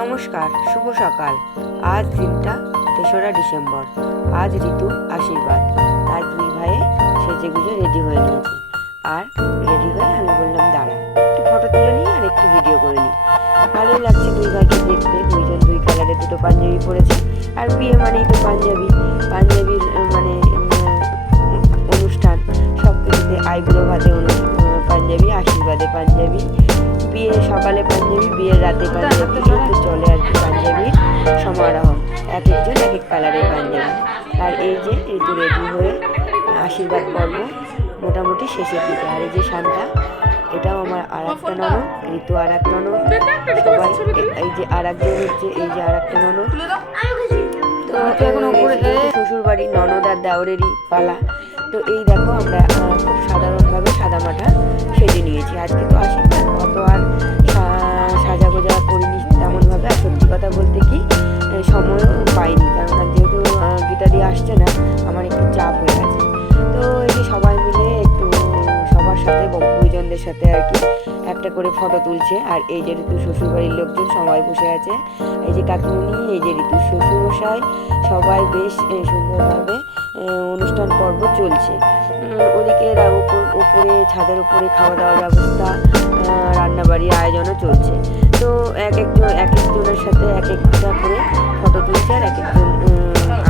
নমস্কার, শুভ সকাল। আজ দিনটা ৩রা ডিসেম্বর। আজ ঋতুর আশীর্বাদ। তাই দুই ভাইয়ে সেজে গুজে রেডি হয়ে নিয়েছি। আর রেডি হয়ে আমি বললাম দাঁড়া, একটু ফটো তুলে নিই আর একটু ভিডিও করে নিই। ভালোই লাগছে দুই ভাইকে দেখতে। দুইজন দুই কালারের দুটো পাঞ্জাবি পরেছে। আর বিয়ে মানেই তো পাঞ্জাবির মানে অনুষ্ঠান। সব কিছুতে আইবুড়ো ভাতে পাঞ্জাবি, আশীর্বাদে পাঞ্জাবি, বিয়ে সকালে পাঞ্জাবি, বিয়ের রাতে পাঞ্জাবি, তো চলে আর কি পাঞ্জাবির সমারোহ। এক একজন এক এক কালারের পাঞ্জাবি। আর এই যে ঋতু রেডি হয়ে আশীর্বাদ পর্ব মোটামুটি শেষের দিকে। আর এই যে শান্তা, এটাও আমার আর একটা ননদ, ঋতু আর এক ননদ, সবাই এই যে আর একজন হচ্ছে, এই যে আর একটা ননদ। তো এখন শ্বশুর বাড়ি ননদ আর দেওরেরই পালা। তো এই দেখো আমরা খুব সাধারণভাবে সাদা মাঠা সেজে নিয়েছি। আজকে তো আশীর্বাদ, অত আর সাজা গোজা করিনি তেমনভাবে। আর সত্যি কথা বলতে কি সময়ও পাইনি, কারণ যেহেতু গীতাদি আসছে না, আমার একটু চাপ হয়ে গেছে। তো এই যে সবাই মিলে একটু সবার সাথে গুরুজনদের সাথে আর কি একটা করে ফটো তুলছে। আর এই যে ঋতুর শ্বশুরবাড়ির লোকজন সবাই বসে আছে। এই যে কাকিমুনি, এই যে ঋতুর শ্বশুরমশাই, সবাই বেশ সুন্দরভাবে অনুষ্ঠান পর্ব চলছে। ওদিকে উপরে ছাদের উপরে খাওয়া দাওয়ার ব্যবস্থা, রান্নাবাড়ির আয়োজনও চলছে। তো এক একজনের সাথে এক একটা করে ফটো তুলছে। আর এক একজন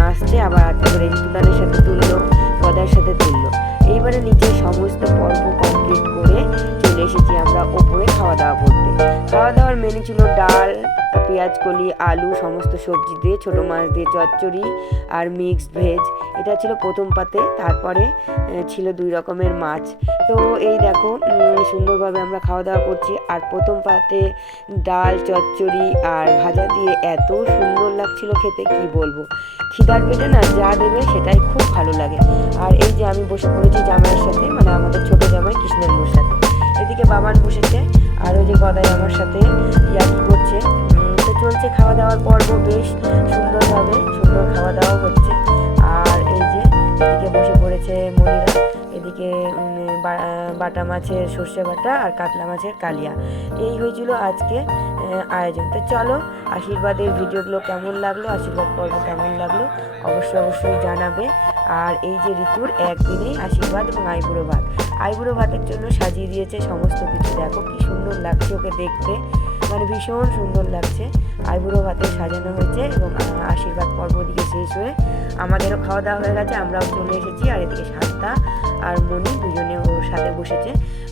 আসছে, আবার একটা করে ঋতুদানের সাথে তুললো, গদার সাথে তুললো। এইবারে নিচে সমস্ত পর্ব কমপ্লিট করে চলে এসেছি আমরা ওপরে খাওয়া দাওয়া করতে। খাওয়া দাওয়ার মেনু ছিল ডাল, পেঁয়াজ কলি, আলু, সমস্ত সবজি দিয়ে, ছোটো মাছ দিয়ে চচ্চড়ি আর মিক্সড ভেজ। এটা ছিল প্রথম পাতে। তারপরে ছিল 2 রকমের মাছ। তো এই দেখো সুন্দরভাবে আমরা খাওয়া দাওয়া করছি। আর প্রথম পাতে ডাল, চচ্চড়ি আর ভাজা দিয়ে এত সুন্দর লাগছিল খেতে, কি বলবো। খিদার পেটে না যা দেবে সেটাই খুব ভালো লাগে। আর এই যে আমি বসে পড়েছি জামাইয়ের সাথে, মানে আমাদের ছোটো জামাই কৃষ্ণেন্দুর সাথে। এদিকে বাবান বসেছে, আর ওই যে গদাই আমার সাথে ইয়াকি করছে। তো চলছে খাওয়া দাওয়ার পর্ব বেশ সুন্দরভাবে, সুন্দর খাওয়া দাওয়া হচ্ছে। আর এই যে এদিকে বসে পড়েছে মনিরা, এদিকে বাটা মাছের সর্ষে বাটা আর কাতলা মাছের কালিয়া। এই হয়েছিল আজকে আয়োজন। তো চলো, আশীর্বাদের ভিডিওগুলো কেমন লাগলো, আশীর্বাদ পর্ব কেমন লাগলো অবশ্যই জানাবে। আর এই যে ঋতুর একদিনেই আশীর্বাদ এবং আইবুড়ো ভাতের জন্য সাজিয়ে দিয়েছে সমস্ত কিছু। দেখো কি সুন্দর লাগছে ওকে দেখতে, মানে ভীষণ সুন্দর লাগছে। আইবুড়ো ভাতে সাজানো হয়েছে এবং আশীর্বাদ পর্ব দিকে শেষ হয়ে আমাদেরও খাওয়া দাওয়া হয়ে গেছে, আমরাও চলে এসেছি। আর এদিকে শান্তা আর মনি দুজনে ওর সাথে বসেছে,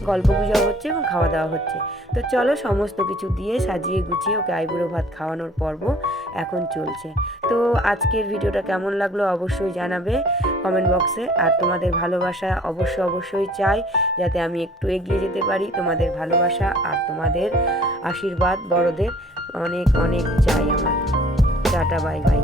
গল্প গুজব হচ্ছে এবং খাওয়া দাওয়া হচ্ছে। তো চলো, সমস্ত কিছু দিয়ে সাজিয়ে গুছিয়ে ওকে আইবুড়ো ভাত খাওয়ানোর পর্ব এখন চলছে। তো আজকের ভিডিওটা কেমন লাগলো অবশ্যই জানাবে কমেন্ট বক্সে। আর তোমাদের ভালোবাসা অবশ্যই চাই, যাতে আমি একটু এগিয়ে যেতে পারি। তোমাদের ভালোবাসা আর তোমাদের আশীর্বাদ বড়দের অনেক চাই আমার। Tata, bye bye.